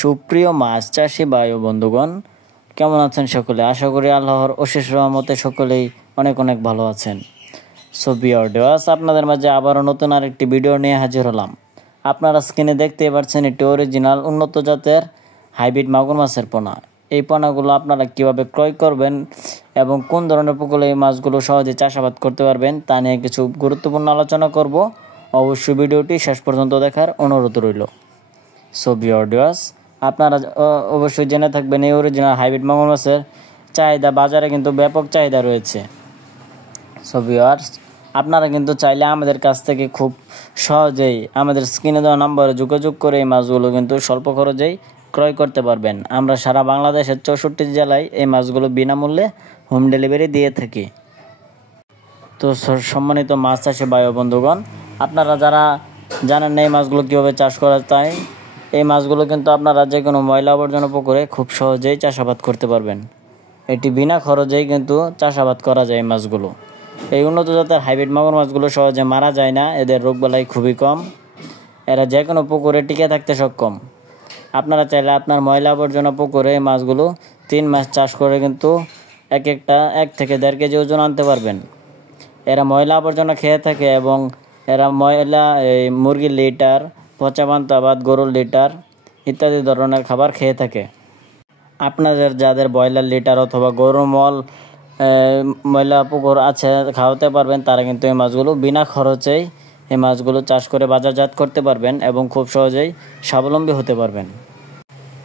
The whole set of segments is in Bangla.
সুপ্রিয় মাছ চাষি ভাই ও বন্ধুগণ, কেমন আছেন সকলে? আশা করি আল্লাহর অশেষ রহমতে সকলেই অনেক অনেক ভালো আছেন। সো বিয়ার ডেওয়াস আপনাদের মাঝে আবারও নতুন আরেকটি ভিডিও নিয়ে হাজির হলাম। আপনারা স্ক্রিনে দেখতে পাচ্ছেন একটি অরিজিনাল উন্নত জাতের হাইব্রিড মাগুর মাছের পোনা। এই পোনাগুলো আপনারা কিভাবে ক্রয় করবেন এবং কোন ধরনের পুকুরে এই মাছগুলো সহজে চাষাবাদ করতে পারবেন তা নিয়ে কিছু গুরুত্বপূর্ণ আলোচনা করব। অবশ্যই ভিডিওটি শেষ পর্যন্ত দেখার অনুরোধ রইল। সো বিয়ার ডেওয়াস আপনারা অবশ্যই জেনে থাকবেন এই অরিজিনাল হাইব্রিড মাগুর মাছের চাহিদা বাজারে কিন্তু ব্যাপক চাহিদা রয়েছে। সো ভিউয়ার্স, আপনারা কিন্তু চাইলে আমাদের কাছ থেকে খুব সহজেই আমাদের স্ক্রিনে দেওয়া নম্বরে যোগাযোগ করে এই মাছগুলো কিন্তু স্বল্প খরচেই ক্রয় করতে পারবেন। আমরা সারা বাংলাদেশের 64 জেলায় এই মাছগুলো বিনামূল্যে হোম ডেলিভারি দিয়ে থাকি। তো সম্মানিত মাছ চাষি ভাই ও বন্ধুগণ, আপনারা যারা জানেন না এই মাছগুলো কীভাবে চাষ করা যায়, এই মাছগুলো কিন্তু আপনারা যে কোনো ময়লা আবর্জনা পুকুরে খুব সহজেই চাষাবাদ করতে পারবেন। এটি বিনা খরচেই কিন্তু চাষাবাদ করা যায় এই মাছগুলো। এই উন্নত জাতের হাইব্রিড মাগুর মাছগুলো সহজে মারা যায় না, এদের রোগবালাই খুবই কম, এরা যে কোনো পুকুরে টিকে থাকতে সক্ষম। আপনারা চাইলে আপনার ময়লা আবর্জনা পুকুরে এই মাছগুলো 3 মাস চাষ করে কিন্তু এক থেকে 1.5 কেজি ওজন আনতে পারবেন। এরা ময়লা আবর্জনা খেয়ে থাকে এবং এরা ময়লা মুরগির লিটার, পচা পান্তা ভাত, গরুর লিটার ইত্যাদি ধরনের খাবার খেয়ে থাকে। আপনাদের যাদের ব্রয়লার লিটার অথবা গরুর মল ময়লা পুকুর আছে খাওয়াতে পারবেন, তারা কিন্তু এই মাছগুলো বিনা খরচেই এই মাছগুলো চাষ করে বাজারজাত করতে পারবেন এবং খুব সহজেই স্বাবলম্বী হতে পারবেন।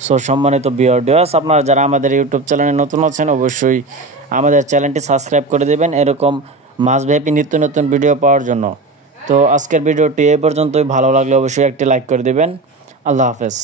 সো সম্মানিত ভিউয়ার ভিউয়ার্স, আপনারা যারা আমাদের ইউটিউব চ্যানেলে নতুন আছেন অবশ্যই আমাদের চ্যানেলটি সাবস্ক্রাইব করে দেবেন এরকম মাছব্যাপী নিত্য নতুন ভিডিও পাওয়ার জন্য। তো আজকের ভিডিওটি এই পর্যন্তই। ভালো লাগলে অবশ্যই একটি লাইক করে দেবেন। আল্লাহ হাফেজ।